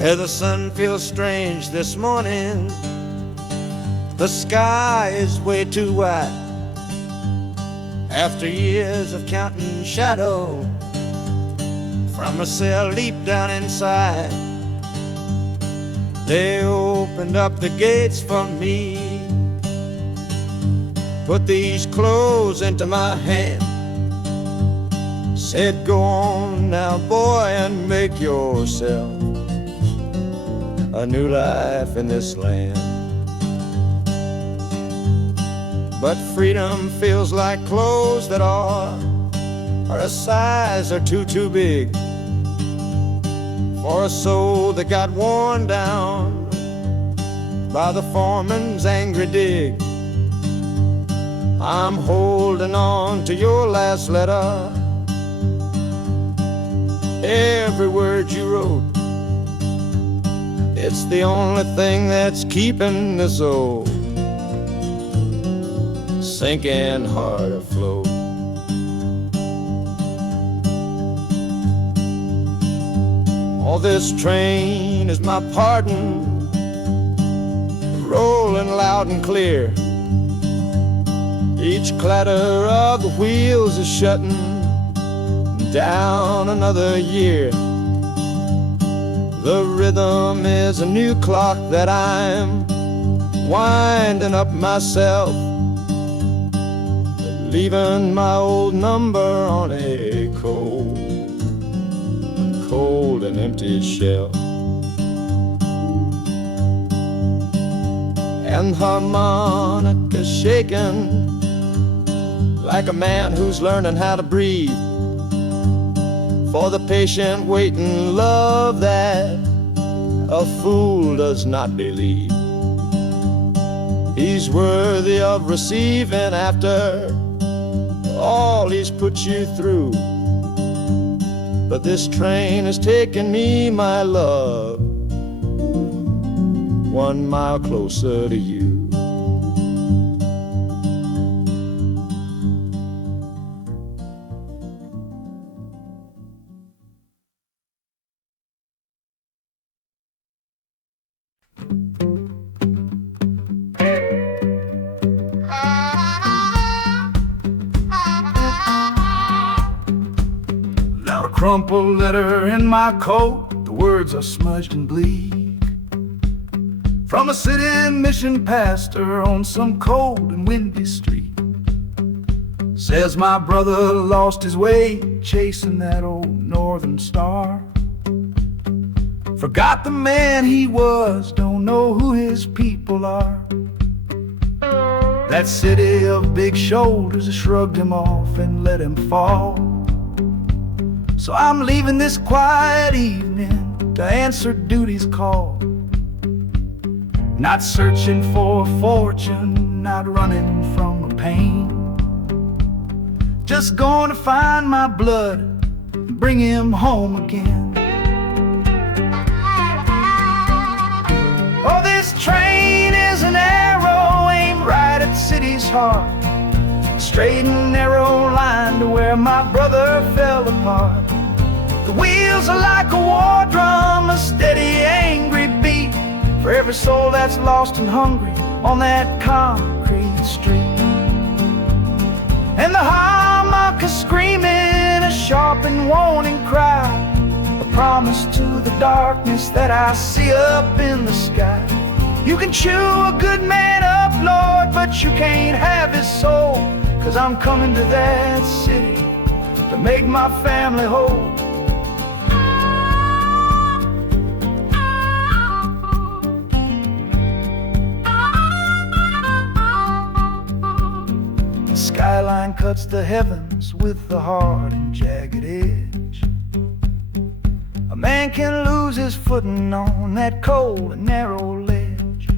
Yeah, the sun feels strange this morning. The sky is way too wide. After years of counting shadow from a cell deep down inside, they opened up the gates for me, put these clothes into my hand, said, go on now, boy, and make yourself a new life in this land. But freedom feels like clothes that are a size or two too big for a soul that got worn down by the foreman's angry dig. I'm holding on to your last letter, every word you wrote. It's the only thing that's keeping this old sinking heart afloat. Oh, this train is my pardon, rolling loud and clear. Each clatter of the wheels is shutting down another year. The rhythm is a new clock that I'm winding up myself, leaving my old number on a cold and empty shelf. And harmonica shaking like a man who's learning how to breathe, for the patient waiting love that a fool does not believe. He's worthy of receiving after all he's put you through. But this train has taken me, my love, 1 mile closer to you. Crumpled letter in my coat, the words are smudged and bleak, from a city mission pastor on some cold and windy street. Says my brother lost his way chasing that old northern star, forgot the man he was, don't know who his people are. That city of big shoulders has shrugged him off and let him fall. So I'm leaving this quiet evening to answer duty's call. Not searching for a fortune, not running from a pain, just going to find my blood and bring him home again. Oh, this train is an arrow aimed right at the city's heart, straight and narrow line to where my brother fell apart. The wheels are like a war drum, a steady, angry beat for every soul that's lost and hungry on that concrete street. And the harmonica screaming a sharp and warning cry, a promise to the darkness that I see up in the sky. You can chew a good man up, Lord, but you can't have his soul, 'cause I'm coming to that city to make my family whole. The skyline cuts the heavens with the hard and jagged edge. A man can lose his footing on that cold and narrow ledge.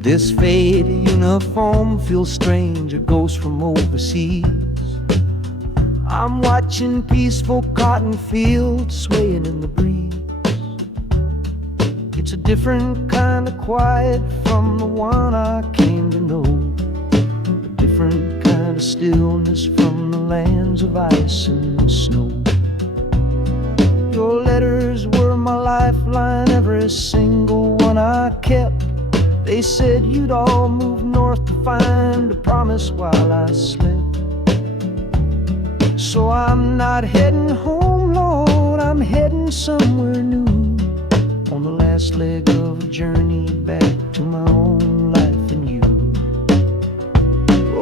This faded uniform feels strange, a ghost from overseas. I'm watching peaceful cotton fields swaying in the breeze. It's a different kind of quiet from the one I came to know, a different kind of stillness from the lands of ice and snow. Your letters were my lifeline, every single one I kept. They said you'd all move north to find a promise while I slept. So I'm not heading home, Lord, I'm heading somewhere new, on the last leg of a journey back to my own life and you.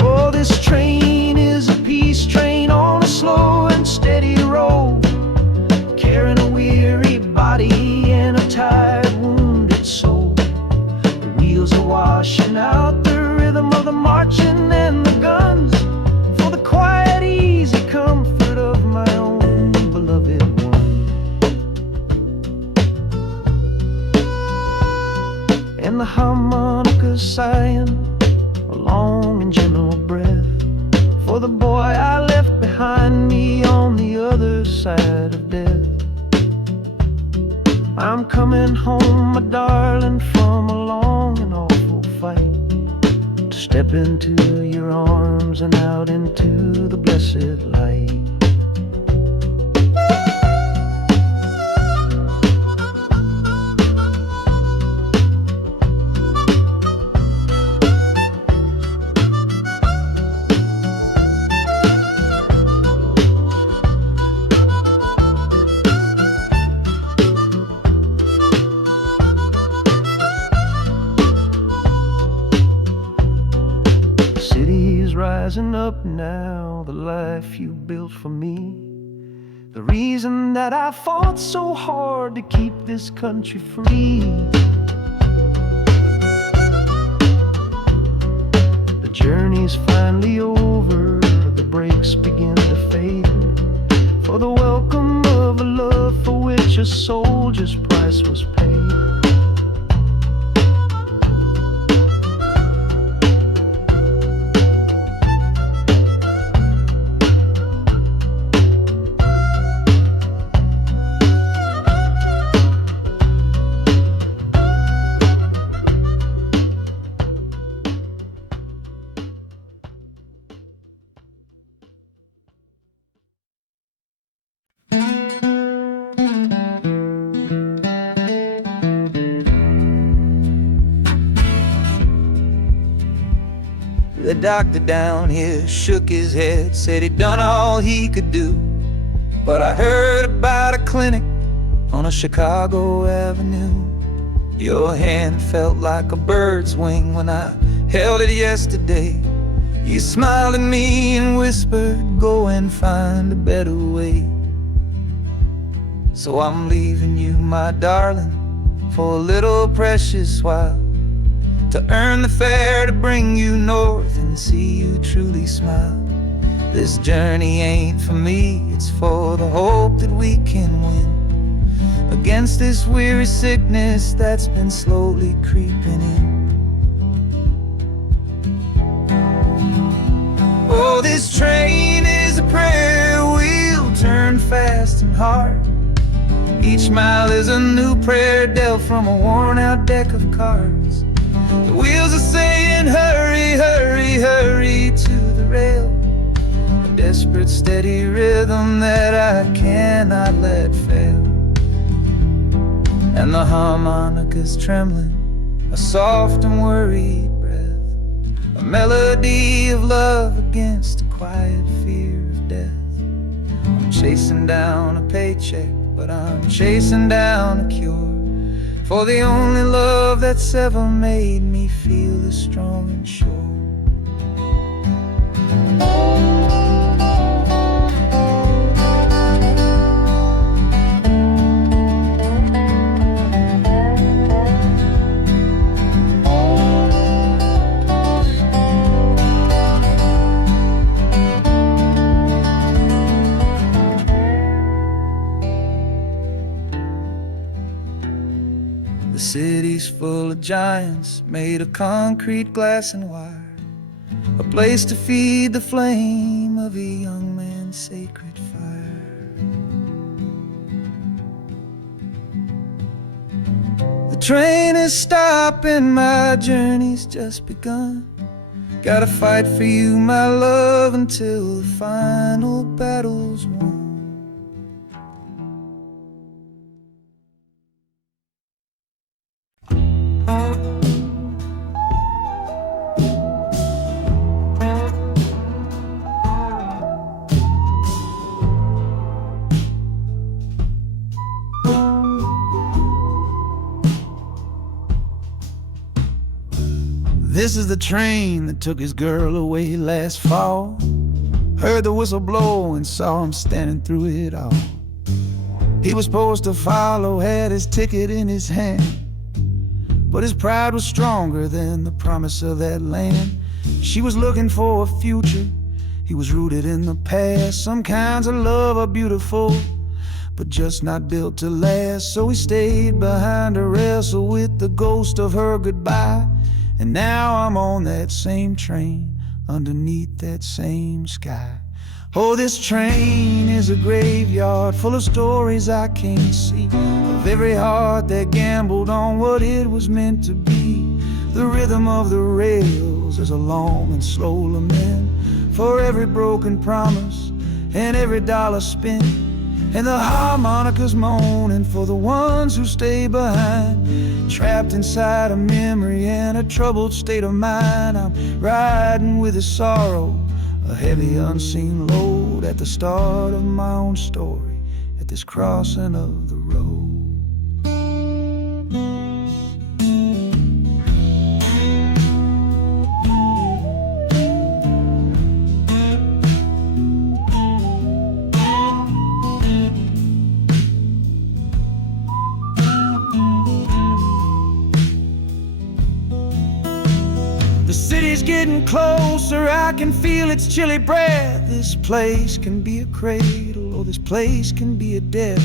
Oh, this train is a peace train on a slow and steady road, carrying a weary body and a tired, wounded soul. The wheels are washing out the rhythm of the marching and the guns, for the quiet, easy comfort of my own beloved one. And the harmonica sighing a long and gentle breath for the boy I left behind me on the other side of death. I'm coming home, my darling, from a long and awful fight, to step into your arms and out into the blessed light. Rising up now, the life you built for me, the reason that I fought so hard to keep this country free. The journey's finally over, the brakes begin to fade, for the welcome of a love for which a soldier's price was paid. The doctor down here shook his head, said he'd done all he could do. But I heard about a clinic on a Chicago avenue. Your hand felt like a bird's wing when I held it yesterday. You smiled at me and whispered, go and find a better way. So I'm leaving you, my darling, for a little precious while, to earn the fare to bring you north and see you truly smile. This journey ain't for me, it's for the hope that we can win against this weary sickness that's been slowly creeping in. Oh, this train is a prayer wheel turned fast and hard. Each mile is a new prayer dealt from a worn out deck of cards. The wheels are saying hurry, hurry, hurry to the rail, a desperate steady rhythm that I cannot let fail. And the harmonica's trembling, a soft and worried breath, a melody of love against a quiet fear of death. I'm chasing down a paycheck, but I'm chasing down a cure for the only love that's ever made me feel this strong and sure. The city's full of of giants made of concrete, glass, and wire. A place to feed the flame of a young man's sacred fire. The train is stopping, my journey's just begun. Gotta fight for you, my love, until the final battle's won. This is the train that took his girl away last fall. Heard the whistle blow and saw him standing through it all. He was supposed to follow, had his ticket in his hand, but his pride was stronger than the promise of that land. She was looking for a future, he was rooted in the past. Some kinds of love are beautiful, but just not built to last. So he stayed behind to wrestle with the ghost of her goodbye. And now I'm on that same train, underneath that same sky. Oh, this train is a graveyard full of stories I can't see, of every heart that gambled on what it was meant to be. The rhythm of the rails is a long and slow lament for every broken promise and every dollar spent, and the harmonicas moaning for the ones who stay behind, trapped inside a memory and a troubled state of mind. I'm riding with a sorrow, a heavy unseen load, at the start of my own story, at this crossing of the road. The city's getting closer, I can feel its chilly breath. This place can be a cradle, or this place can be a death.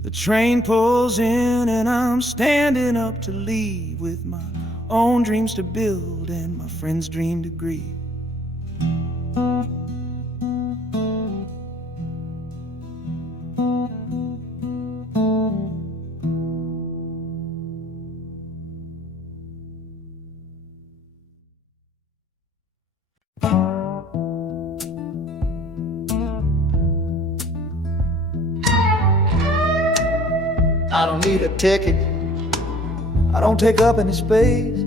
The train pulls in and I'm standing up to leave, with my own dreams to build and my friend's dream to grieve. I don't need a ticket, I don't take up any space,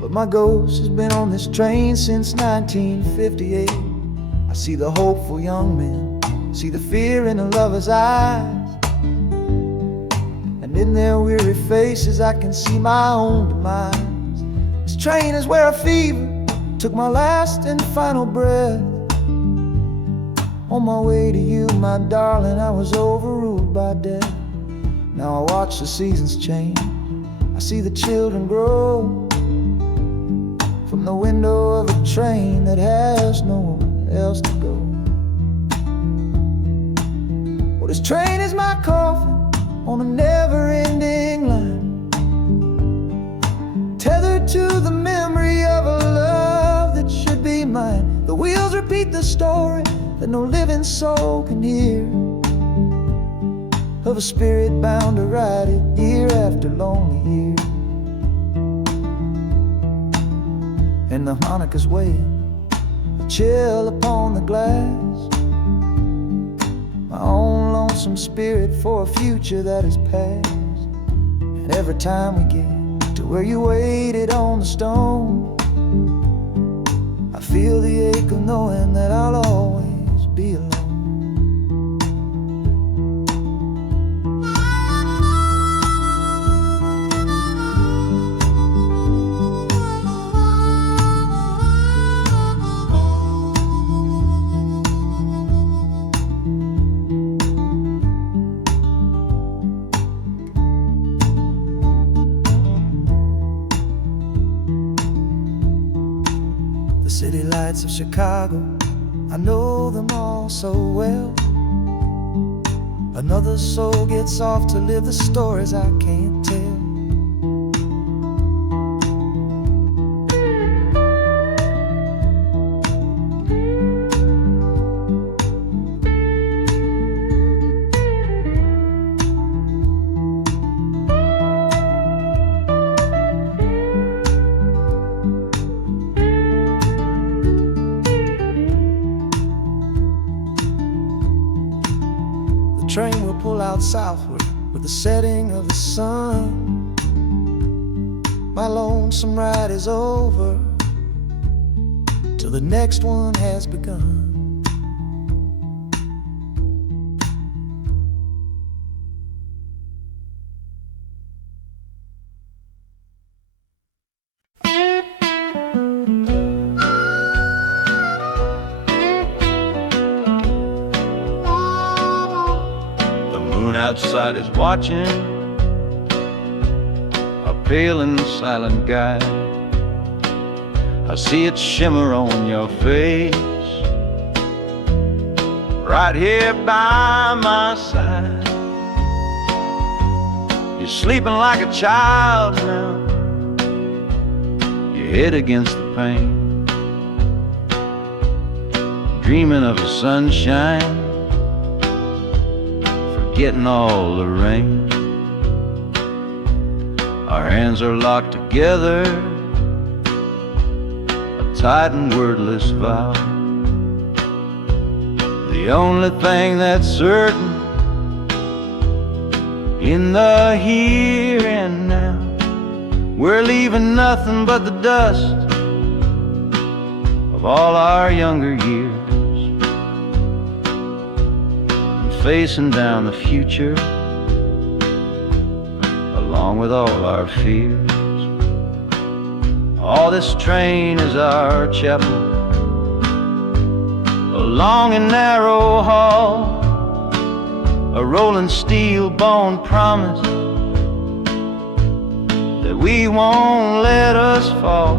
but my ghost has been on this train since 1958. I see the hopeful young men, see the fear in the lover's eyes, and in their weary faces I can see my own demise. This train is where a fever took my last and final breath. On my way to you, my darling, I was overruled by death. Now I watch the seasons change, I see the children grow, from the window of a train that has nowhere else to go. Well, this train is my coffin on a never-ending line, tethered to the memory of a love that should be mine. The wheels repeat the story that no living soul can hear, of a spirit bound to ride it year after lonely year. And the harmonicas wail, a chill upon the glass, my own lonesome spirit for a future that is past. And every time we get to where you waited on the stone, I feel the ache of knowing that I'll always be alone. The city lights of Chicago, I know them all so well. Another soul gets off to live the stories I can't tell. The train will pull out southward with the setting of the sun. My lonesome ride is over till the next one has begun. The moon outside is watching, a pale and silent guide. I see it shimmer on your face, right here by my side. You're sleeping like a child now, your head against the pane, dreaming of the sunshine, forgetting all the rain. Our hands are locked together, a tight and wordless vow. The only thing that's certain in the here and now, we're leaving nothing but the dust of all our younger years, and facing down the future along with all our fears. Oh, this train is our chapel, a long and narrow hall, a rolling steel bone promise that we won't let us fall.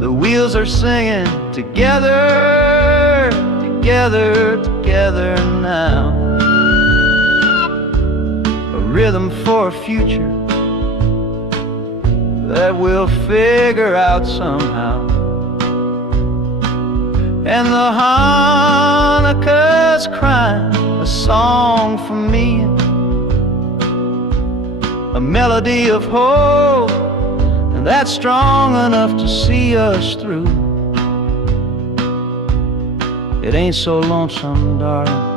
The wheels are singing together, together, together now, a rhythm for a future that we'll figure out somehow. And the Hanukkah's crying a song for me, a melody of hope, and that's strong enough to see us through. It ain't so lonesome, darling,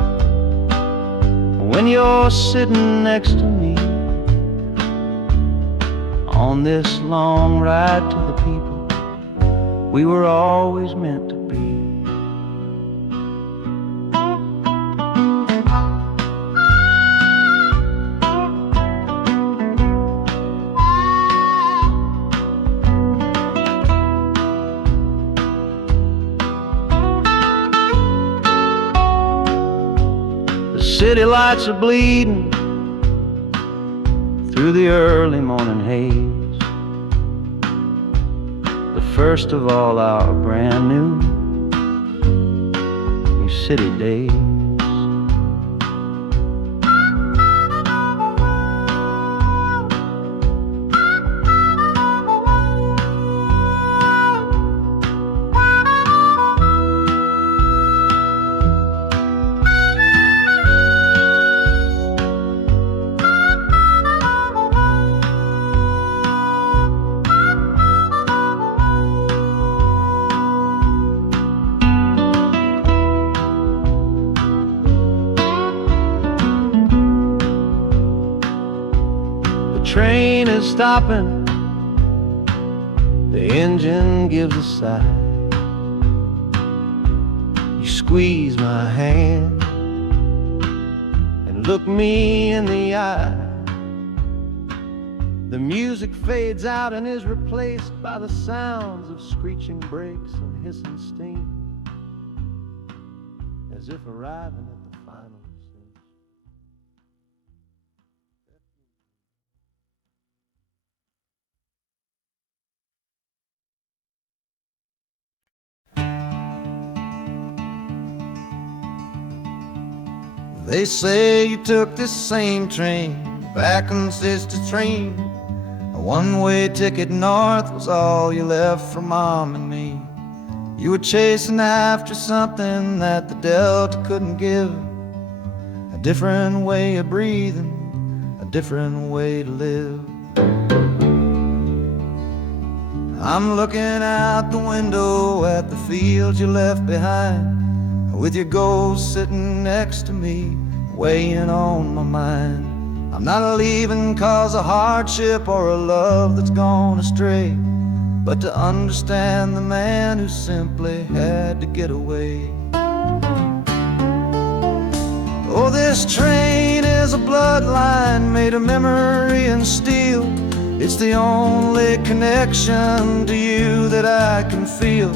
when you're sitting next to me on this long ride to the people we were always meant to be. The city lights are bleeding through the early morning haze, the first of all our brand new city days. Train is stopping, the engine gives a sigh. You squeeze my hand and look me in the eye. The music fades out and is replaced by the sounds of screeching brakes and hissing steam, as if arriving at the final They say you took this same train back on Sister Train. A one-way ticket north was all you left for Mom and me. You were chasing after something that the Delta couldn't give. A different way of breathing, a different way to live. I'm looking out the window at the fields you left behind, with your ghost sitting next to me, weighing on my mind. I'm not leaving cause of hardship or a love that's gone astray, but to understand the man who simply had to get away. Oh, this train is a bloodline made of memory and steel. It's the only connection to you that I can feel.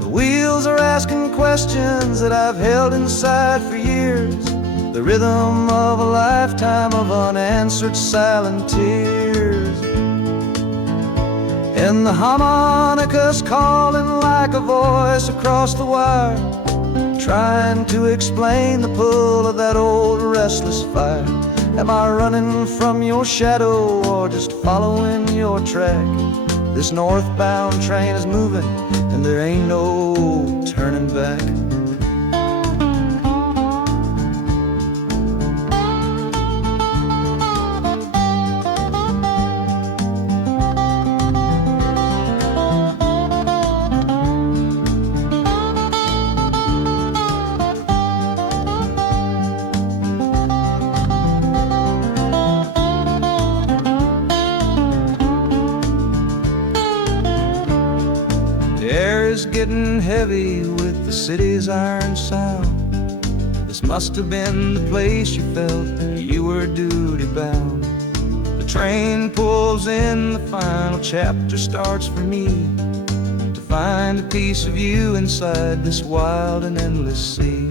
The wheels are asking questions that I've held inside for years, the rhythm of a lifetime of unanswered silent tears. And the harmonica's calling like a voice across the wire, trying to explain the pull of that old restless fire. Am I running from your shadow or just following your track? This northbound train is moving and there ain't no turning back. Getting heavy with the city's iron sound. This must have been the place you felt you were duty bound. The train pulls in, the final chapter starts for me, to find a piece of you inside this wild and endless sea.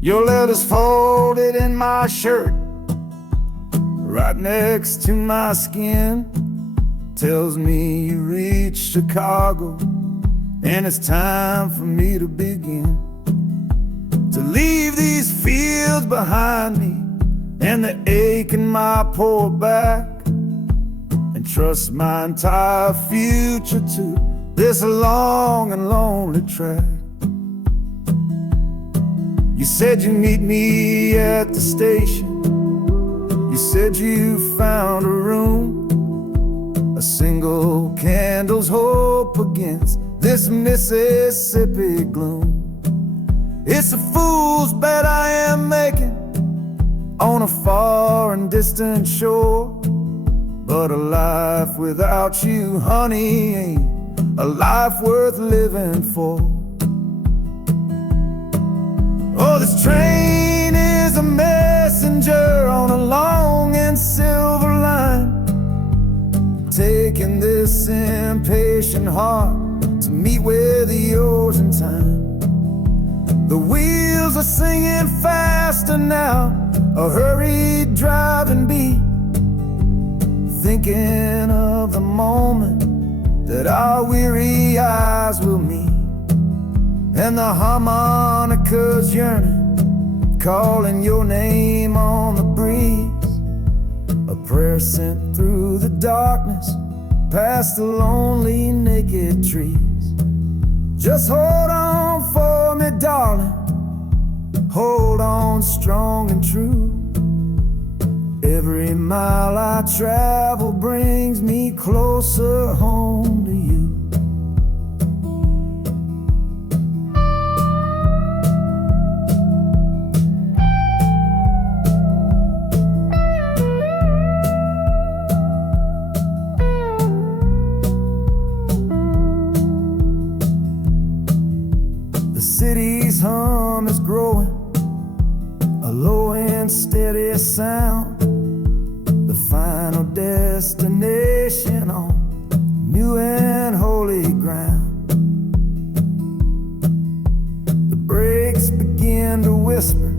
Your letter's folded in my shirt, right next to my skin. Tells me you reached Chicago, and it's time for me to begin. To leave these fields behind me, and the ache in my poor back, and trust my entire future to this long and lonely track. You said you'd meet me at the station. You said you found a room, a single candle's hope against this Mississippi gloom. It's a fool's bet I am making on a far and distant shore, but a life without you, honey, ain't a life worth living for. Oh, this train is a messenger on a long and silver line, taking this impatient heart to meet with yours in time. The wheels are singing faster now, a hurried driving beat, thinking of the moment that our weary eyes will meet. And the harmonica's yearning, calling your name on the breeze, a prayer sent through the darkness, past the lonely naked trees. Just hold on for me, darling, hold on strong and true. Every mile I travel brings me closer home to you. The city's hum is growing, a low and steady sound. The final destination on new and holy ground. The brakes begin to whisper,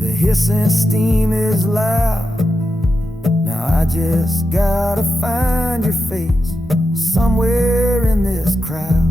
the hissing steam is loud. Now I just gotta find your face somewhere in this crowd.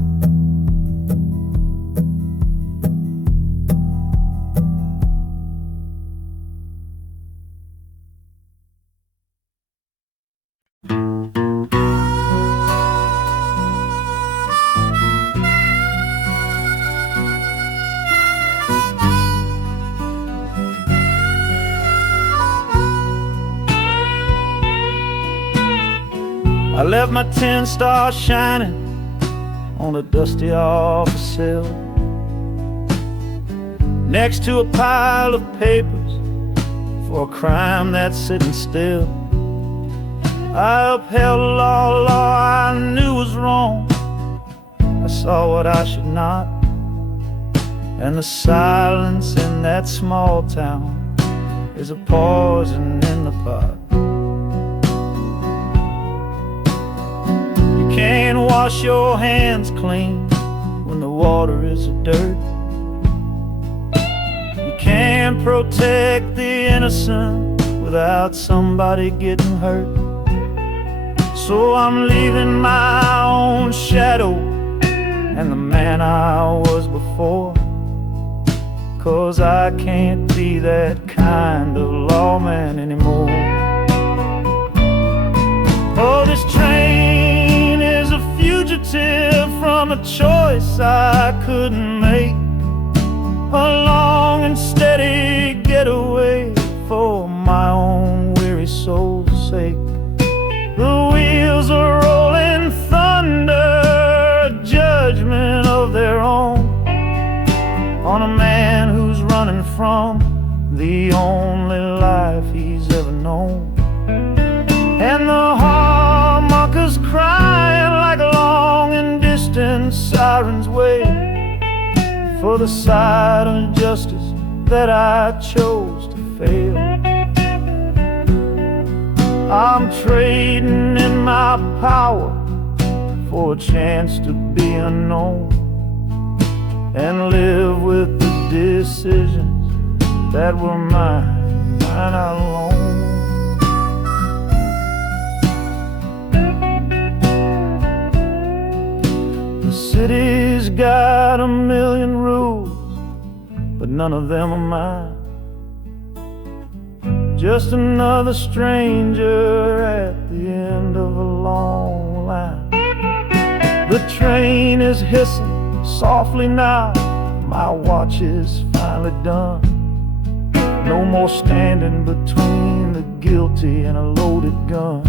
I left my 10 stars shining on a dusty office sill, next to a pile of papers for a crime that's sitting still. I upheld a law I knew was wrong. I saw what I should not, and the silence in that small town is a poison in the pot. You can't wash your hands clean when the water is of dirt. You can't protect the innocent without somebody getting hurt. So I'm leaving my own shadow and the man I was before, 'cause I can't be that kind of lawman anymore. Oh, this train is a fugitive from a choice I couldn't make, a long and steady getaway for my own weary soul's sake. The wheels are rolling thunder, a judgment of their own, on a man who's running from the only life he's ever known. And the harmonicas crying like long and distant sirens wait for the side of justice that I chose to fail. I'm trading in my power for a chance to be unknown and live with the decisions that were mine alone. The city's got a million rules, but none of them are mine. Just another stranger at the end of a long line. The train is hissing softly now, my watch is finally done. No more standing between the guilty and a loaded gun.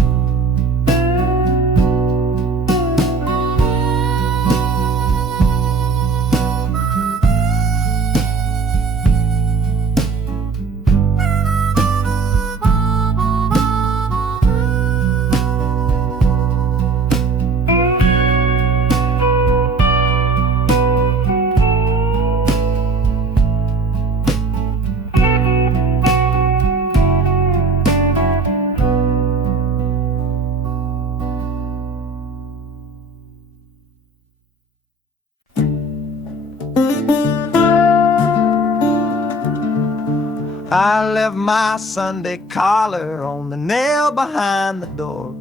I left my Sunday collar on the nail behind the door.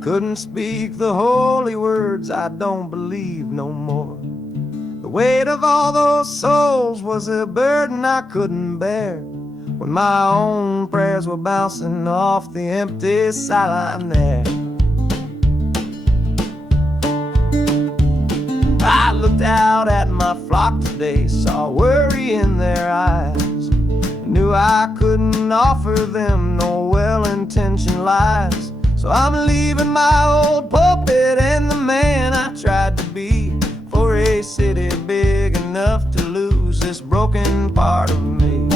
Couldn't speak the holy words, I don't believe no more. The weight of all those souls was a burden I couldn't bear, when my own prayers were bouncing off the empty sideline there. I looked out at my flock today, saw worry in their eyes, knew I couldn't offer them no well-intentioned lies. So I'm leaving my old pulpit and the man I tried to be, for a city big enough to lose this broken part of me.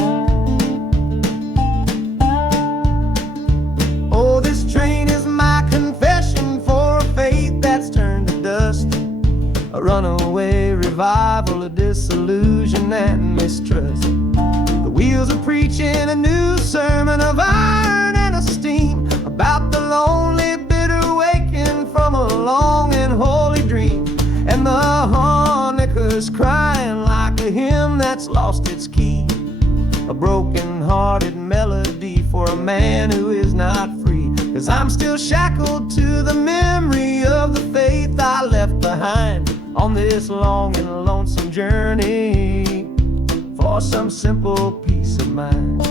Oh, this train is my confession for a faith that's turned to dust, a runaway river revival of disillusion and mistrust. The wheels are preaching a new sermon of iron and of steam about the lonely, bitter waking from a long and holy dream. And the harmonicas crying like a hymn that's lost its key, a broken-hearted melody for a man who is not free. 'Cause I'm still shackled to the memory of the faith I left behind on this long and lonesome journey for some simple peace of mind.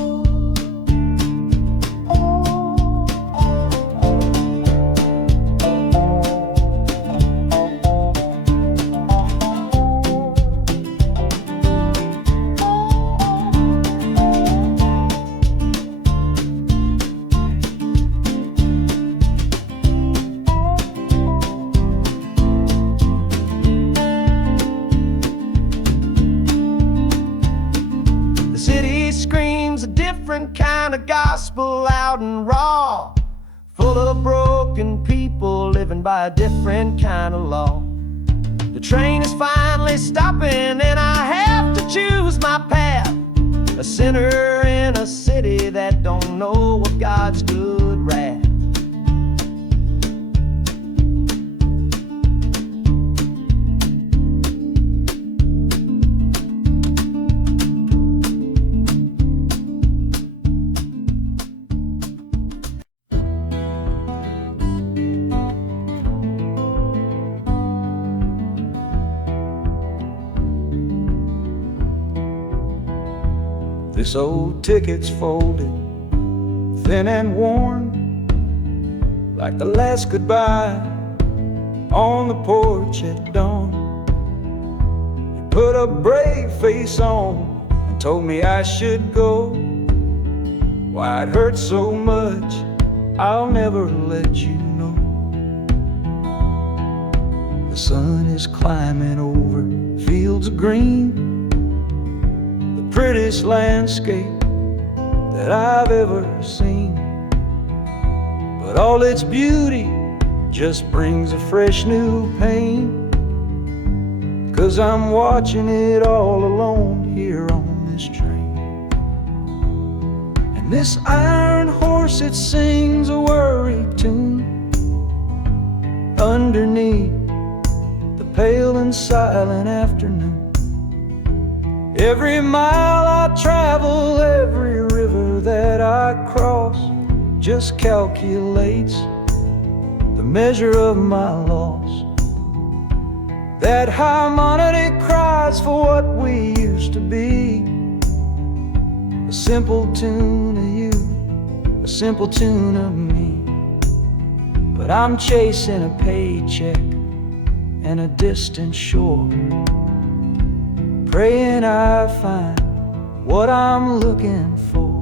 Kind of gospel, loud and raw, full of broken people living by a different kind of law. The train is finally stopping and I have to choose my path, a sinner in a city that don't know of God's good wrath. This old ticket's folded, thin and worn, like the last goodbye on the porch at dawn. You put a brave face on and told me I should go. Why it hurts so much, I'll never let you know. The sun is climbing over fields of green, prettiest landscape that I've ever seen. But all its beauty just brings a fresh new pain, 'cause I'm watching it all alone here on this train. And this iron horse, it sings a worry tune underneath the pale and silent afternoon. Every mile I travel, every river that I cross, just calculates the measure of my loss. That harmony cries for what we used to be, a simple tune of you, a simple tune of me. But I'm chasing a paycheck and a distant shore, praying I find what I'm looking for.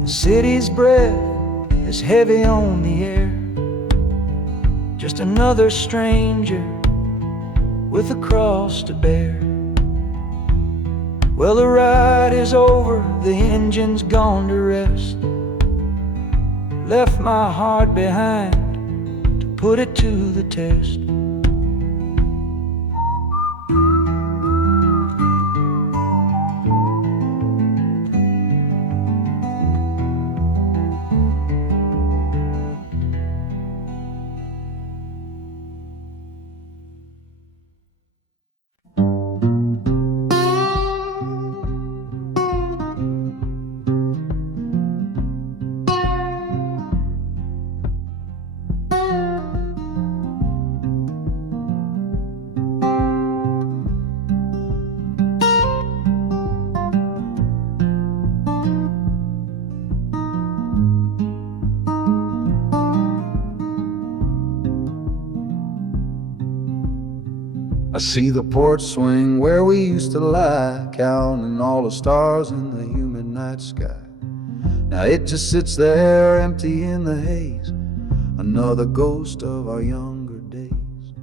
The city's breath is heavy on the air, just another stranger with a cross to bear. Well, the ride is over, the engine's gone to rest, left my heart behind to put it to the test. I see the porch swing where we used to lie, counting all the stars in the humid night sky. Now it just sits there empty in the haze, another ghost of our younger days.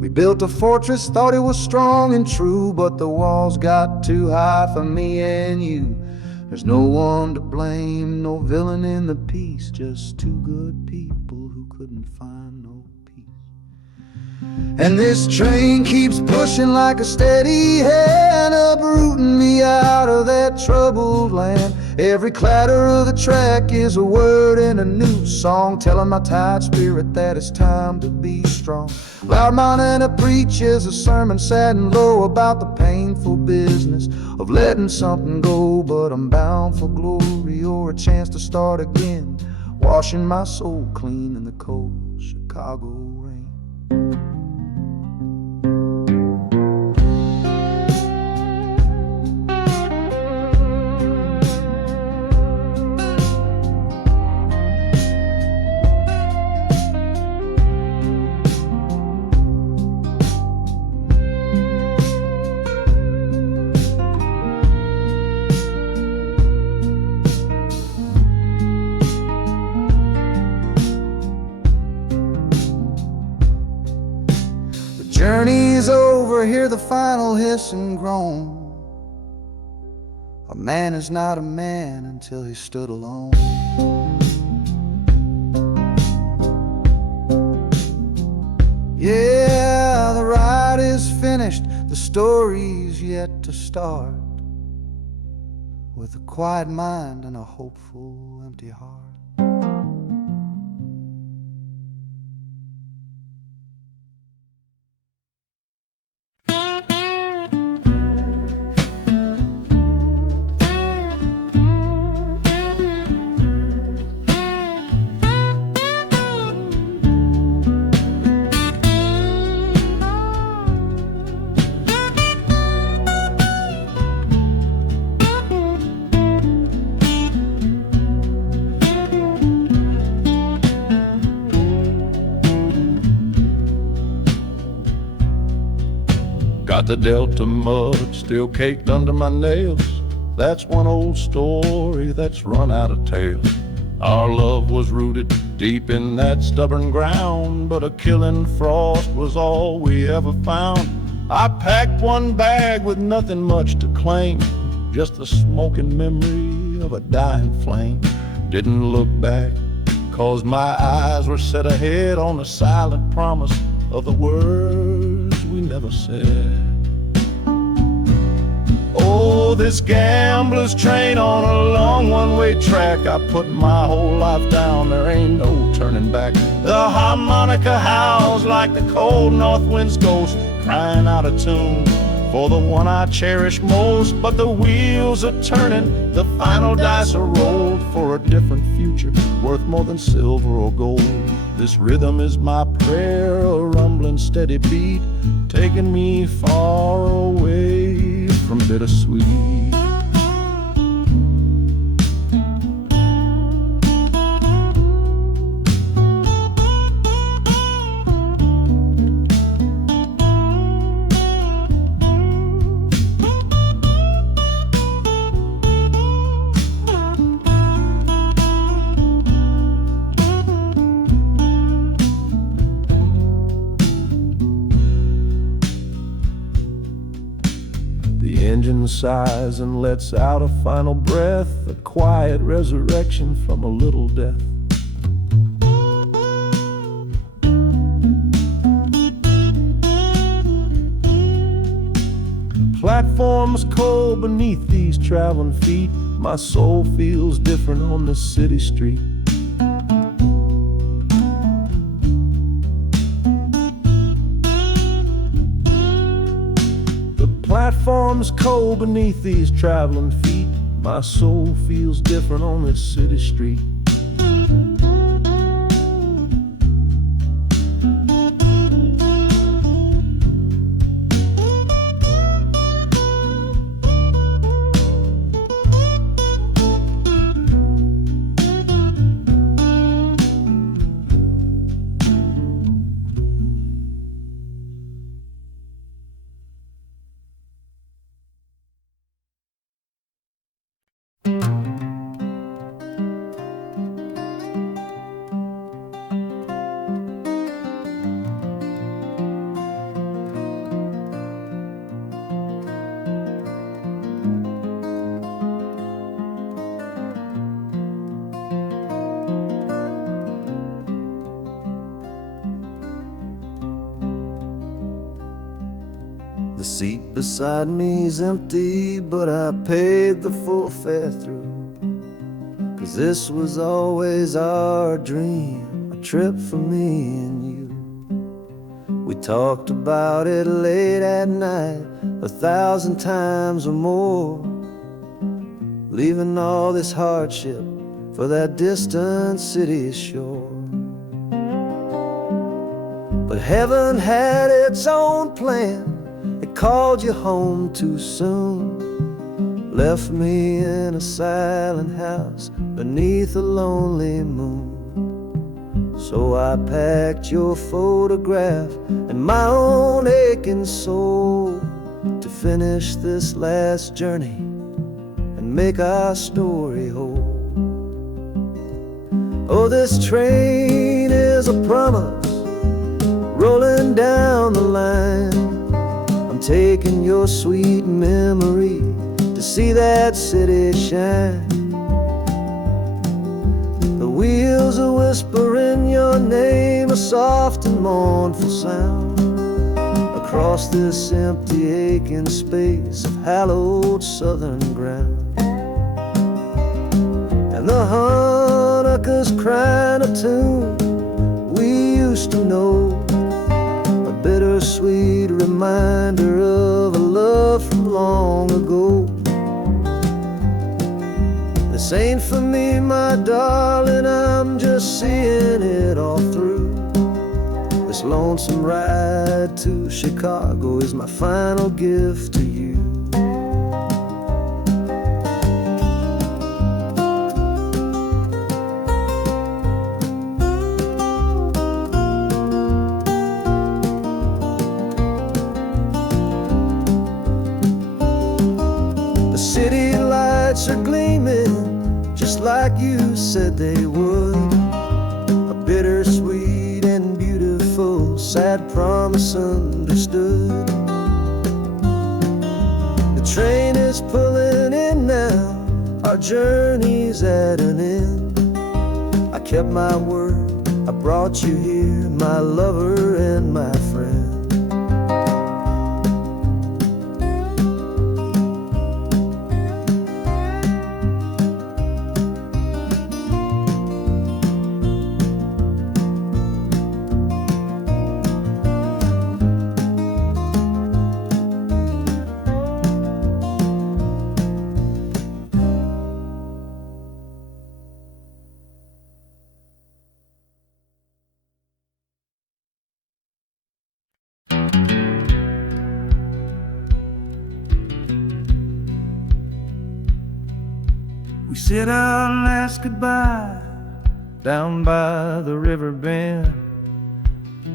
We built a fortress, thought it was strong and true, but the walls got too high for me and you. There's no one to blame, no villain in the piece, just two good people who couldn't find no peace. And this train keeps pushing like a steady hand, uprooting me out of that troubled land. Every clatter of the track is a word in a new song, telling my tired spirit that it's time to be strong. Loud mountain to preach is a sermon sad and low about the painful business of letting something go. But I'm bound for glory or a chance to start again, washing my soul clean in the cold Chicago rain. Journey's over, hear the final hiss and groan. A man is not a man until he stood alone. Yeah, the ride is finished, the story's yet to start, with a quiet mind and a hopeful empty heart. Got the Delta mud still caked under my nails. That's one old story that's run out of tales. Our love was rooted deep in that stubborn ground, but a killing frost was all we ever found. I packed one bag with nothing much to claim, just the smoking memory of a dying flame. Didn't look back, 'cause my eyes were set ahead on the silent promise of the words we never said. Oh, this gambler's train on a long one-way track. I put my whole life down, there ain't no turning back. The harmonica howls like the cold north wind's ghost, crying out a tune for the one I cherish most. But the wheels are turning, the final dice are rolled for a different future, worth more than silver or gold. This rhythm is my prayer, a rumbling steady beat, taking me far away from bittersweet. The engine sighs and lets out a final breath, a quiet resurrection from a little death. The platform's cold beneath these traveling feet. My soul feels different on this city street. Platform's cold beneath these traveling feet. My soul feels different on this city street. The seat beside me's empty, but I paid the full fare through. 'Cause this was always our dream, a trip for me and you. We talked about it late at night, 1,000 times or more, leaving all this hardship for that distant city shore. But heaven had its own plan. It called you home too soon, left me in a silent house beneath a lonely moon. So I packed your photograph and my own aching soul to finish this last journey and make our story whole. Oh, this train is a promise rolling down the line. I'm taking your sweet memory to see that city shine. The wheels are whispering your name, a soft and mournful sound, across this empty aching space of hallowed southern ground. And the Hanukkah's crying a tune we used to know, a bittersweet reminder of a love from long ago. This ain't for me, my darling, I'm just seeing it all through. This lonesome ride to Chicago is my final gift to you. The city lights are gleaming just like you said they would, a bittersweet and beautiful sad promise understood. The train is pulling in now, our journey's at an end. I kept my word, I brought you here, my lover and my friend. We said our last goodbye down by the river bend,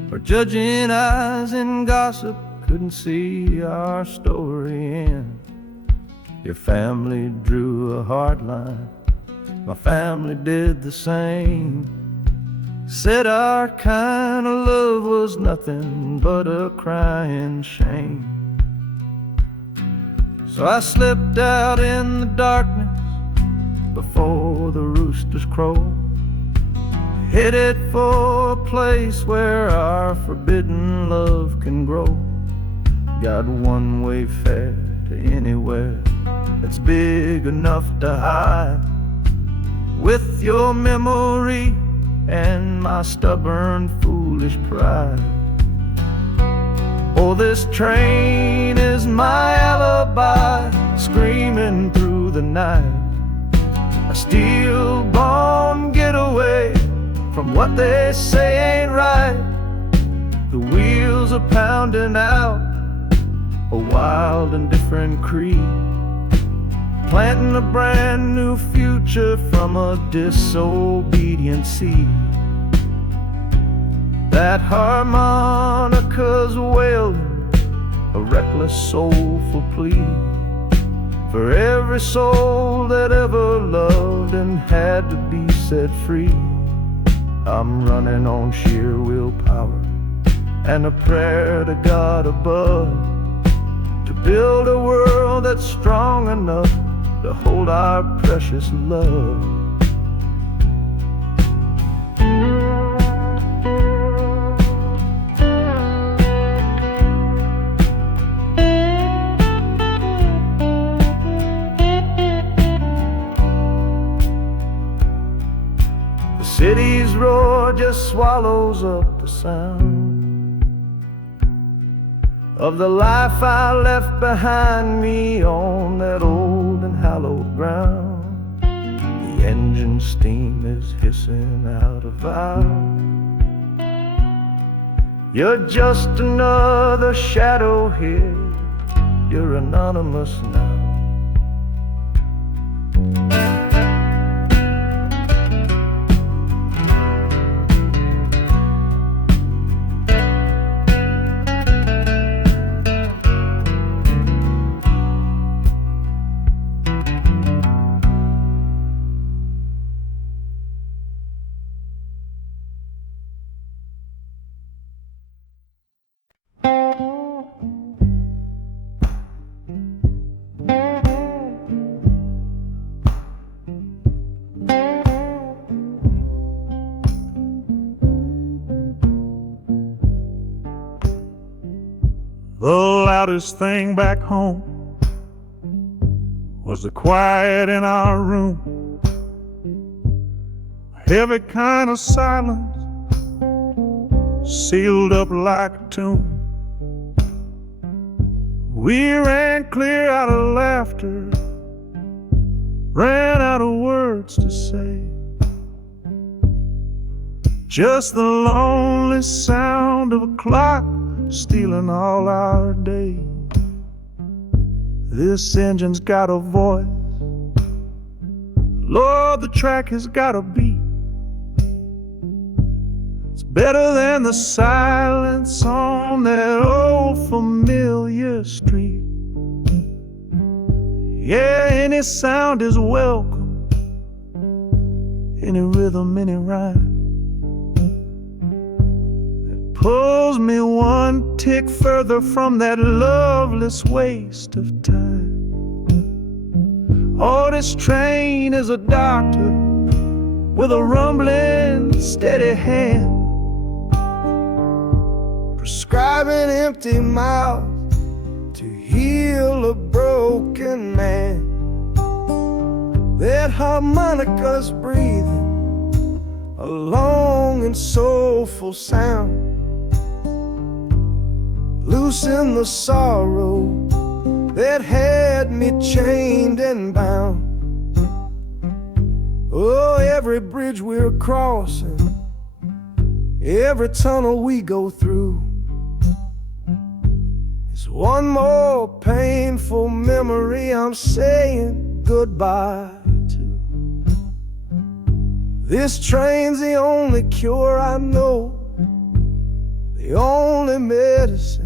where judging eyes and gossip couldn't see our story end. Your family drew a hard line, my family did the same. Said our kind of love was nothing but a crying shame. So I slipped out in the darkness before the roosters crow, headed for a place where our forbidden love can grow. Got one-way fare to anywhere that's big enough to hide, with your memory and my stubborn, foolish pride. Oh, this train is my alibi, screaming through the night, a steel-born getaway from what they say ain't right. The wheels are pounding out a wild and different creed, planting a brand new future from a disobedient seed. That harmonica's wailing a reckless, soulful plea for every soul that ever loved and had to be set free. I'm running on sheer willpower and a prayer to God above, to build a world that's strong enough to hold our precious love. city's roar just swallows up the sound of the life I left behind me on that old and hallowed ground. The engine steam is hissing out of valve. You're just another shadow here. You're anonymous now. The loudest thing back home was the quiet in our room, a heavy kind of silence, sealed up like a tomb. We ran clear out of laughter, ran out of words to say, just the lonely sound of a clock stealing all our day. This engine's got a voice, Lord, the track has got a beat. It's better than the silence on that old familiar street. Yeah, any sound is welcome, any rhythm, any rhyme. Pulls me one tick further from that loveless waste of time. Oh, this train is a doctor with a rumbling, steady hand, prescribing empty mouths to heal a broken man. That harmonica's breathing a long and soulful sound, loosen the sorrow that had me chained and bound. Oh, every bridge we're crossing, every tunnel we go through, is one more painful memory I'm saying goodbye to. This train's the only cure I know, the only medicine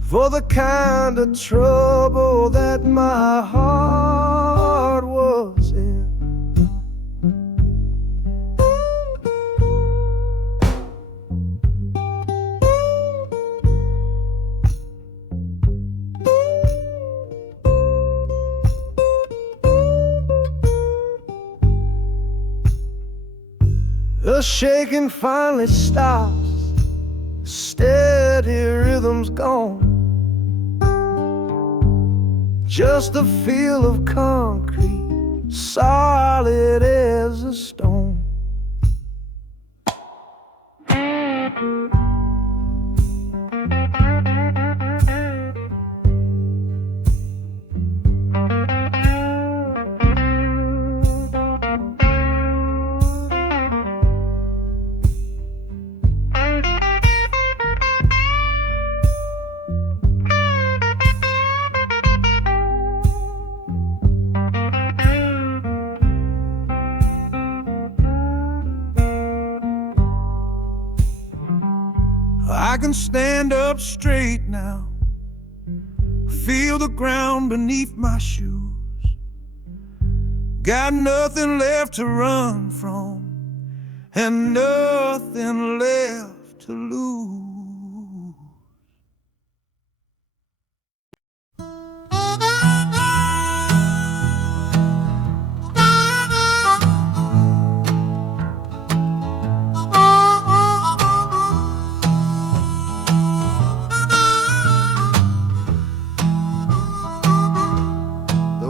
for the kind of trouble that my heart was in. The shaking finally stops, steady rhythm's gone, just a feel of concrete, solid as a stone. I can stand up straight now, feel the ground beneath my shoes. Got nothing left to run from and nothing left to lose.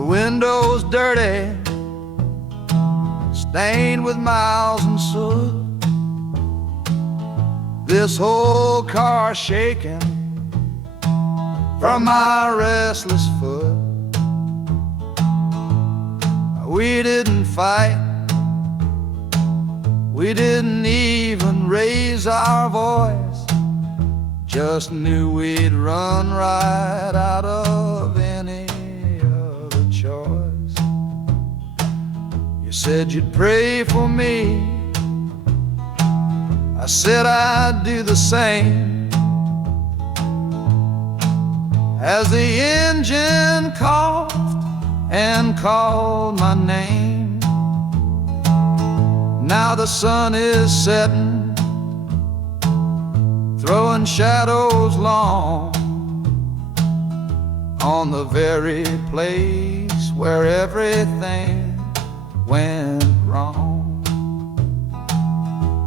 Window's dirty, stained with miles and soot. This whole car shaking from my restless foot. We didn't fight, we didn't even raise our voice, just knew we'd run right out of any other choice. You said you'd pray for me, I said I'd do the same. As the engine coughed and called my name, now the sun is setting, throwing shadows long on the very place where everything went wrong.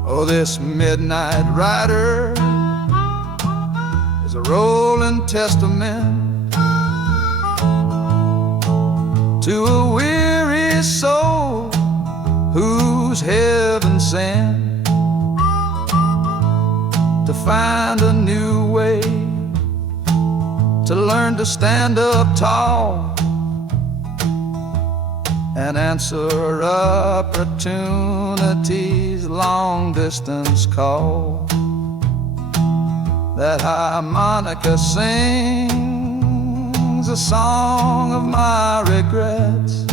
Oh, this midnight rider is a rolling testament to a weary soul whose heaven sent to find a new way, to learn to stand up tall and answer opportunity's long-distance call. That harmonica sings a song of my regrets,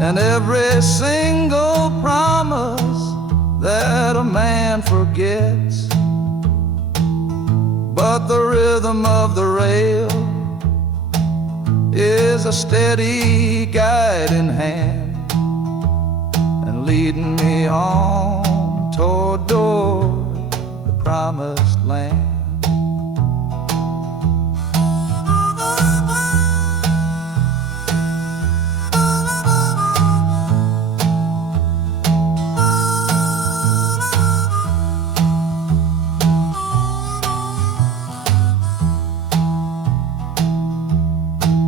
and every single promise that a man forgets. But the rhythm of the rail is a steady guiding hand, and leading me on toward the promised land.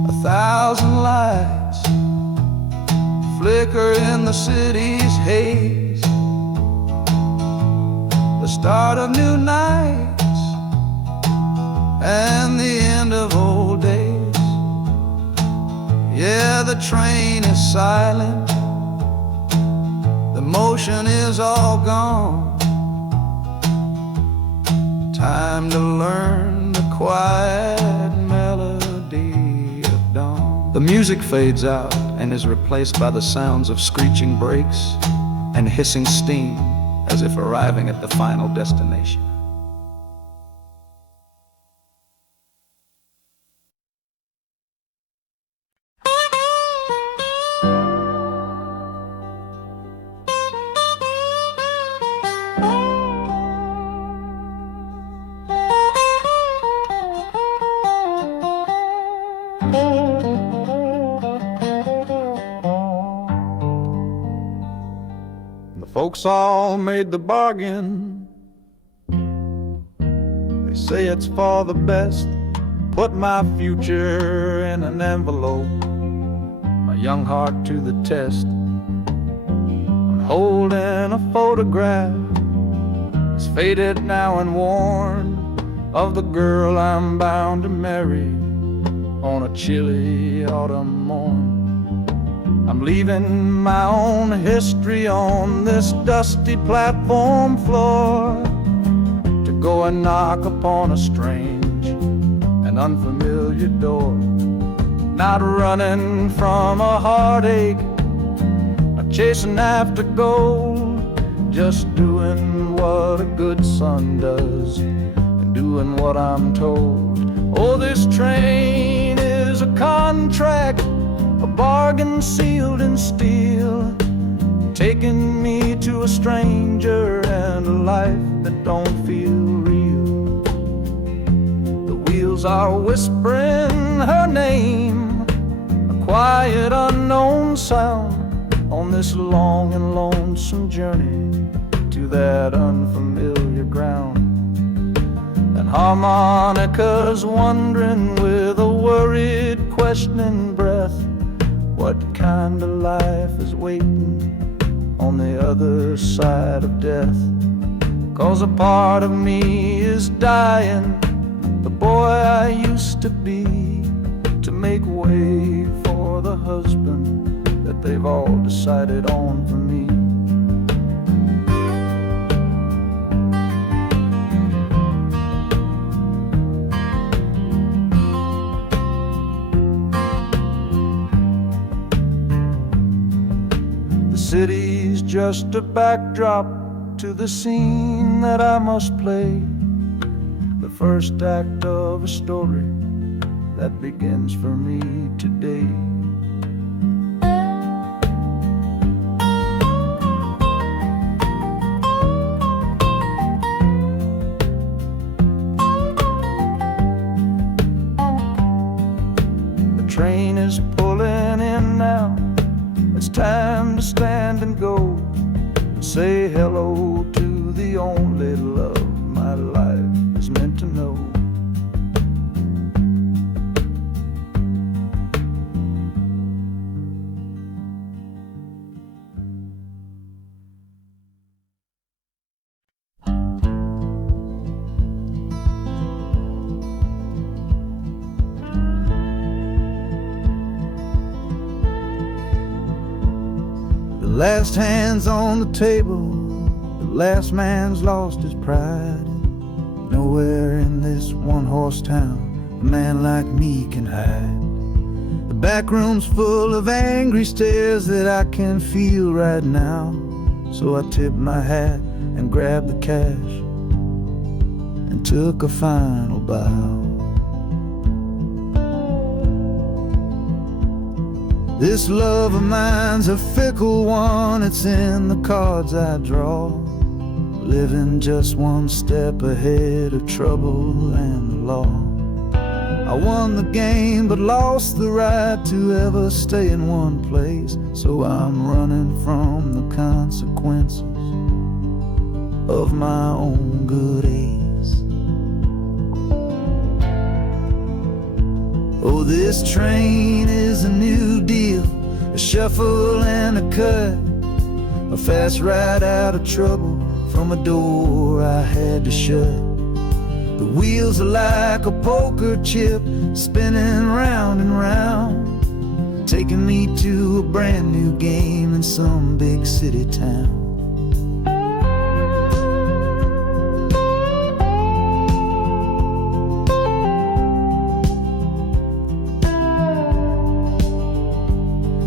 A thousand lights flicker in the city's haze, the start of new nights and the end of old days. Yeah, the train is silent, the motion is all gone. Time to learn the quiet melody of dawn. The music fades out and is replaced by the sounds of screeching brakes and hissing steam, as if arriving at the final destination. Folks all made the bargain. They say it's for the best. Put my future in an envelope, my young heart to the test. I'm holding a photograph, it's faded now and worn, of the girl I'm bound to marry on a chilly autumn morn. I'm leaving my own history on this dusty platform floor to go and knock upon a strange and unfamiliar door. Not running from a heartache, not chasing after gold, just doing what a good son does and doing what I'm told. Oh, this train is a contract, a bargain sealed in steel, taking me to a stranger and a life that don't feel real. The wheels are whispering her name, a quiet unknown sound, on this long and lonesome journey to that unfamiliar ground. And harmonica's wondering with a worried, questioning breath, what kind of life is waiting on the other side of death. 'Cause a part of me is dying, the boy I used to be, to make way for the husband that they've all decided on for me. The city's just a backdrop to the scene that I must play, the first act of a story that begins for me today. The train is pulling in now, it's time to stand and go, say hello to the only love my life is meant to know. The last hand's on the table, the last man's lost his pride. Nowhere in this one-horse town a man like me can hide. The back room's full of angry stares that I can feel right now. So I tipped my hat and grabbed the cash and took a final bow. This love of mine's a fickle one, it's in the cards I draw. Living just one step ahead of trouble and the law. I won the game but lost the right to ever stay in one place. So I'm running from the consequences of my own good ace. Oh, this train is a new deal, a shuffle and a cut, a fast ride out of trouble from a door I had to shut. The wheels are like a poker chip, spinning round and round, taking me to a brand new game in some big city town.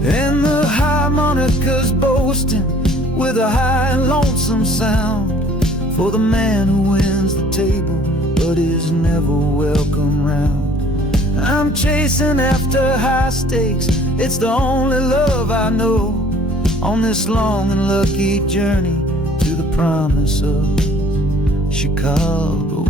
And the harmonica's boasting with a high and lonesome sound for the man who wins the table but is never welcome round. I'm chasing after high stakes, it's the only love I know on this long and lucky journey to the promise of Chicago.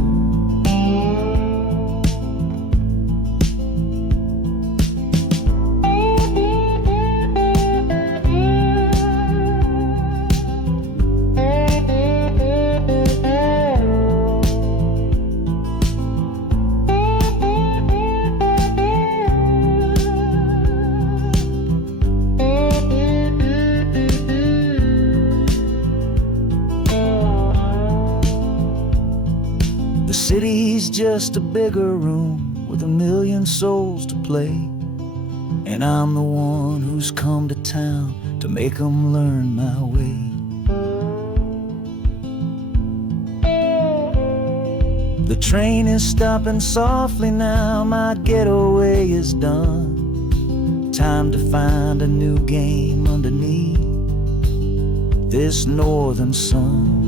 The city's just a bigger room with a million souls to play, and I'm the one who's come to town to make 'em learn my way. The train is stopping softly now, my getaway is done. Time to find a new game underneath this northern sun.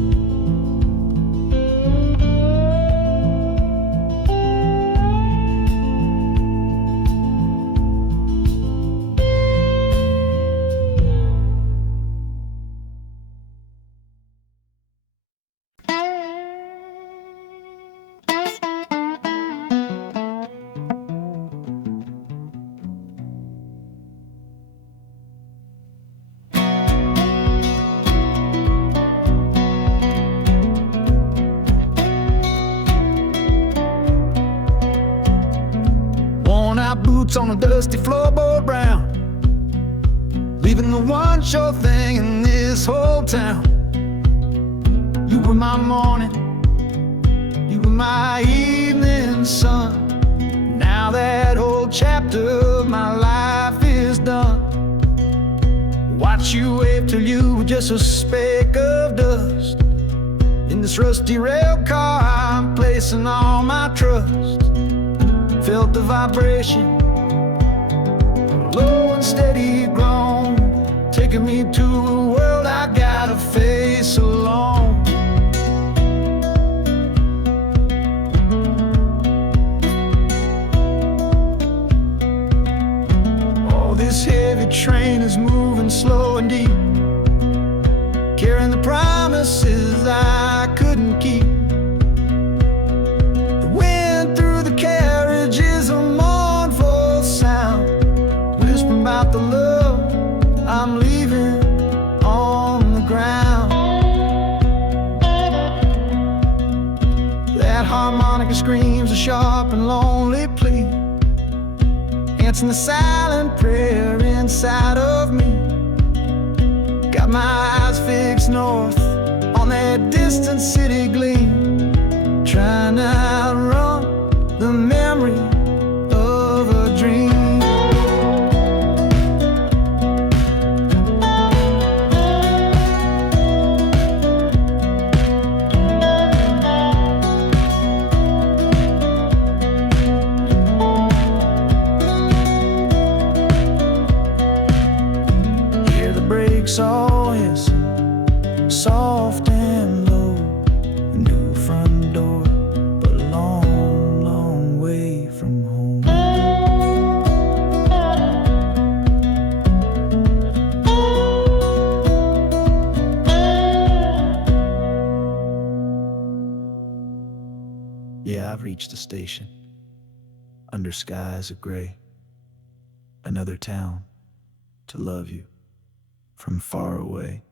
Boots on a dusty floorboard brown, leaving the one sure thing in this whole town. You were my morning, you were my evening sun. Now that whole chapter of my life is done. Watch you wave till you were just a speck of dust. In this rusty rail car I'm placing all my trust. Felt the vibration, low and steady groan, taking me to a world I gotta face alone. This heavy train is moving slow and deep, carrying the promises I couldn't keep. The wind through the carriage is a mournful sound, whispering about the love I'm leaving on the ground. That harmonica screams a sharp and lonely plea, answering the silent prayer inside of me. Got my eyes fixed north on that distant city gleam, trying to outrun the memory of a dream. All is soft and low, a new front door, but a long, long way from home. Yeah, I've reached the station, under skies of gray, another town to love you from far away.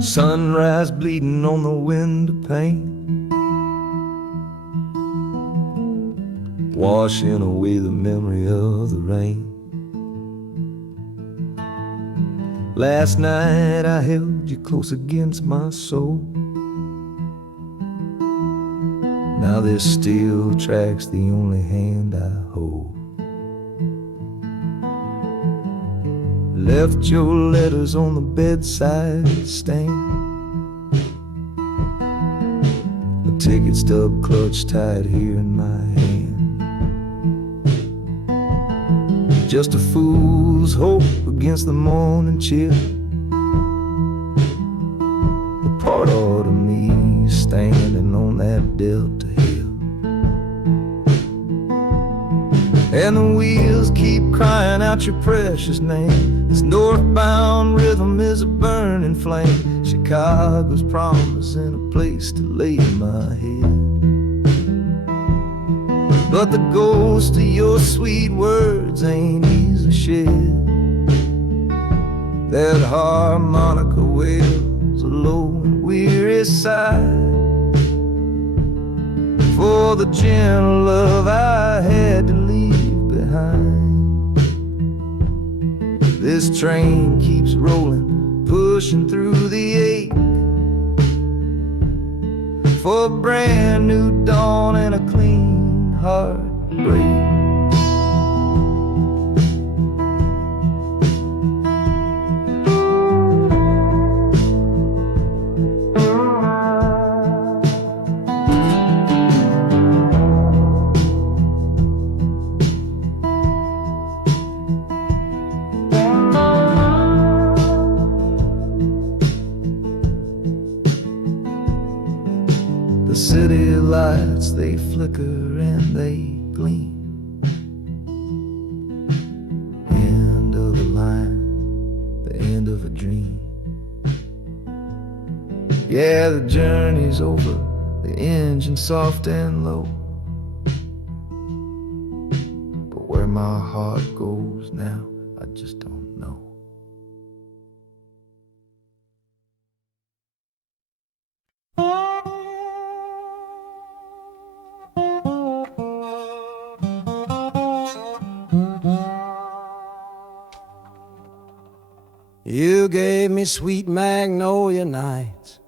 Sunrise bleeding on the window pane, washing away the memory of the rain. Last night I held you close against my soul. Now this steel track's the only hand I hold. Left your letters on the bedside stand, a ticket stub clutched tight here in my hand. Just a fool's hope against the morning chill, the part of me standing on that Delta hill. And the wheels keep crying out your precious name. This northbound rhythm is a burning flame. Chicago's promising a place to lay my head, but the ghost of your sweet words ain't easy to shed. That harmonica wails a low and weary sigh for the gentle love I had to leave behind. This train keeps rolling, pushing through the ache, for a brand new dawn and a clean heartbreak. The city lights, they flicker and they gleam. End of the line, the end of a dream. Yeah, the journey's over, the engine soft and low, but where my heart goes now, I just don't know. You gave me sweet magnolia nights.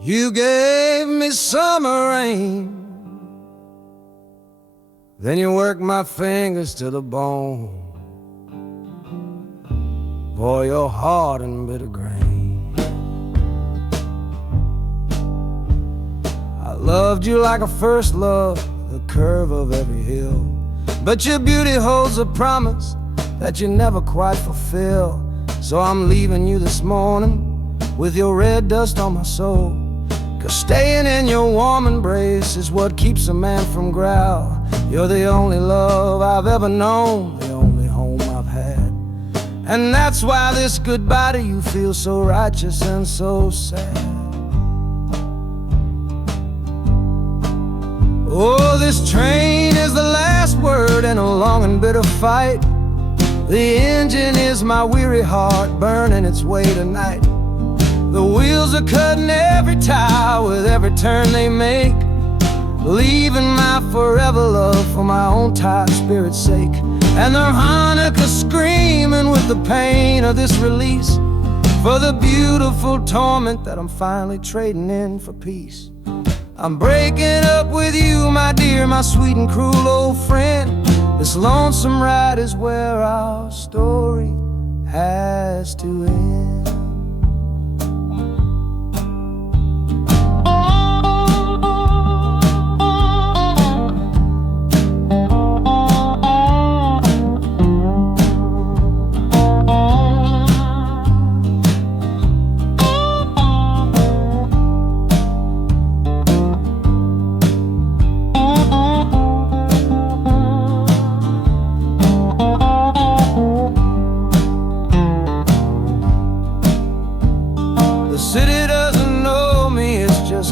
You gave me summer rain. Then you worked my fingers to the bone. Boy, you're hard and bitter grain. I loved you like a first love, the curve of every hill. But your beauty holds a promise that you never quite fulfill. So I'm leaving you this morning with your red dust on my soul. 'Cause staying in your warm embrace is what keeps a man from growl. You're the only love I've ever known, the only home I've had. And that's why this goodbye to you feels so righteous and so sad. Oh, this train is the last word in a long and bitter fight. The engine is my weary heart burning its way tonight. The wheels are cutting every tire with every turn they make, leaving my forever love for my own tired spirit's sake. And the harmonica screaming with the pain of this release, for the beautiful torment that I'm finally trading in for peace. I'm breaking up with you, my dear, my sweet and cruel old friend. This lonesome ride is where our story has to end.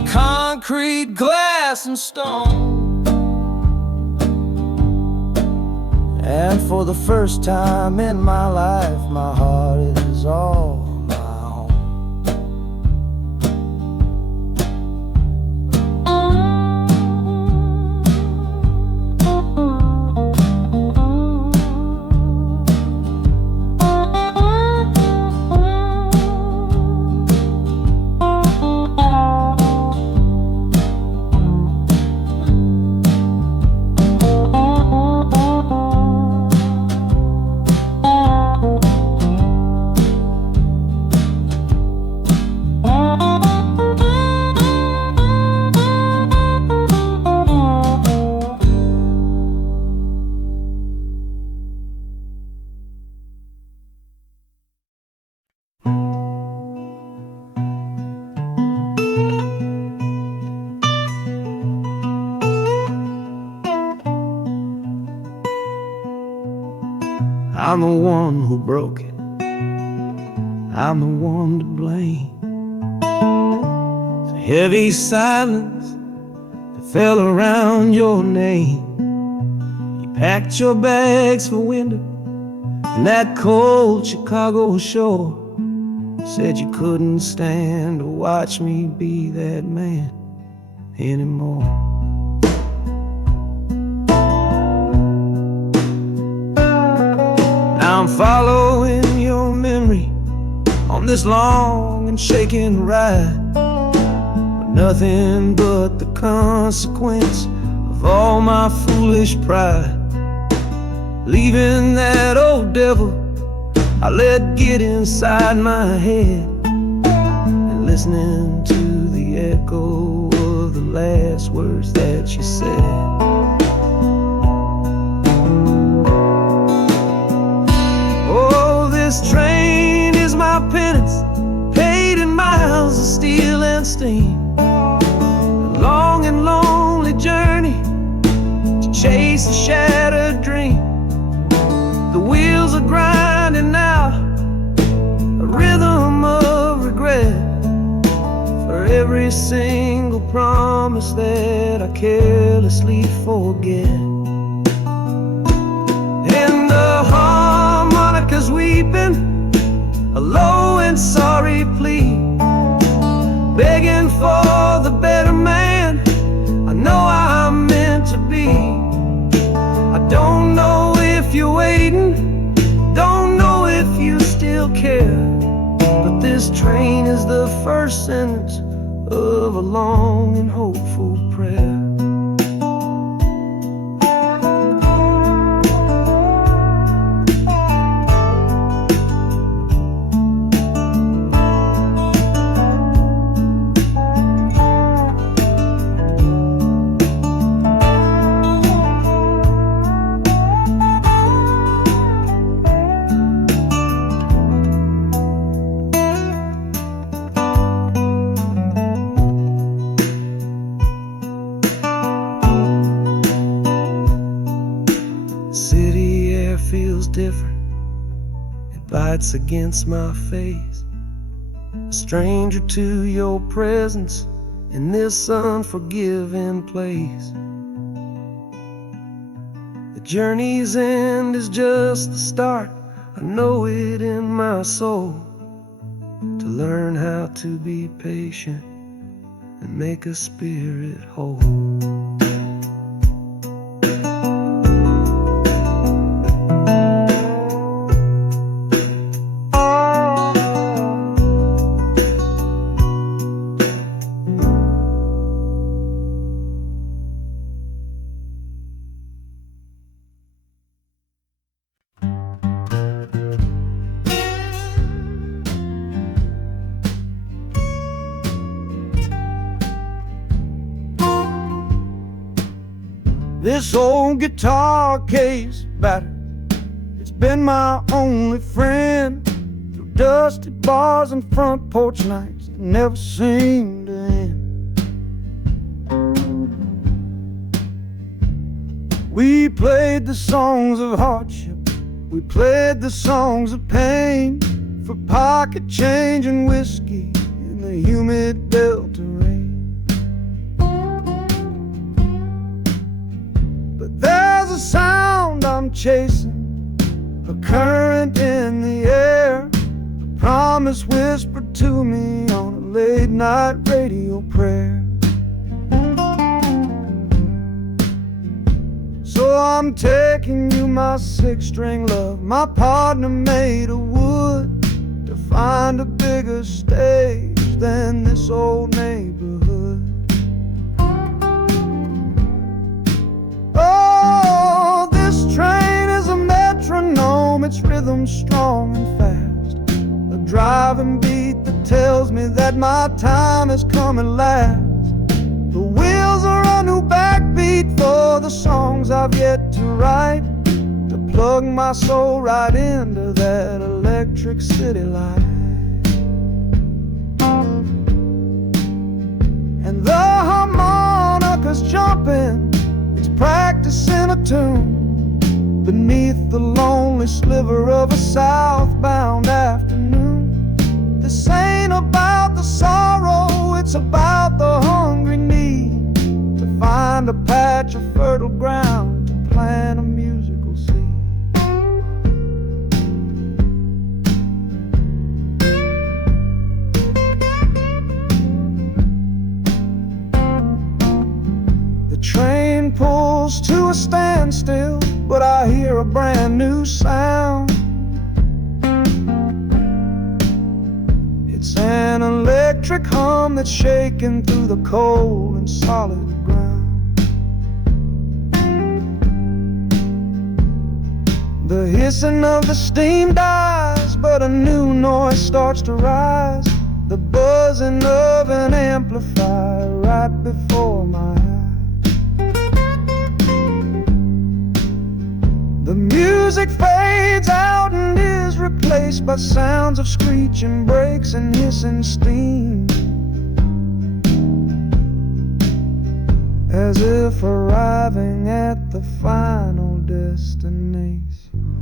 Concrete, glass, and stone. And for the first time in my life, my heart is all my own. I'm the one who broke it. I'm the one to blame. The heavy silence that fell around your name. You packed your bags for winter in that cold Chicago shore. Said you couldn't stand to watch me be that man anymore. I'm following your memory on this long and shaking ride, but nothing but the consequence of all my foolish pride. Leaving that old devil I let get inside my head, and listening to the echo of the last words that you said. This train is my penance, paid in miles of steel and steam. A long and lonely journey to chase a shattered dream. The wheels are grinding now, a rhythm of regret, for every single promise that I carelessly forget. In the harmonica's weeping, a low and sorry plea, begging for the better man I know I'm meant to be. I don't know if you're waiting, don't know if you still care. But this train is the first sentence of a long and hopeful prayer. City air feels different, it bites against my face. A stranger to your presence in this unforgiving place. The journey's end is just the start, I know it in my soul. To learn how to be patient and make a spirit whole. This old guitar case battered, it's been my only friend. Through dusty bars and front porch nights that never seem to end. We played the songs of hardship, we played the songs of pain, for pocket change and whiskey in the humid Delta rain. There's a sound I'm chasing, a current in the air, a promise whispered to me on a late night radio prayer. So I'm taking you, my six-string love, my partner made of wood, to find a bigger stage than this old neighborhood. Oh, this train is a metronome, its rhythm strong and fast, a driving beat that tells me that my time is coming last. The wheels are a new backbeat for the songs I've yet to write, to plug my soul right into that electric city light. And the harmonica's jumping, practicing a tune beneath the lonely sliver of a southbound afternoon. This ain't about the sorrow, it's about the hungry need to find a patch of fertile ground to plant a musical seed. The train pulls to a standstill, but I hear a brand new sound. It's an electric hum that's shaking through the cold and solid ground. The hissing of the steam dies, but a new noise starts to rise, the buzzing of an amplifier right before my eyes. The music fades out and is replaced by sounds of screeching brakes and hissing steam, as if arriving at the final destination.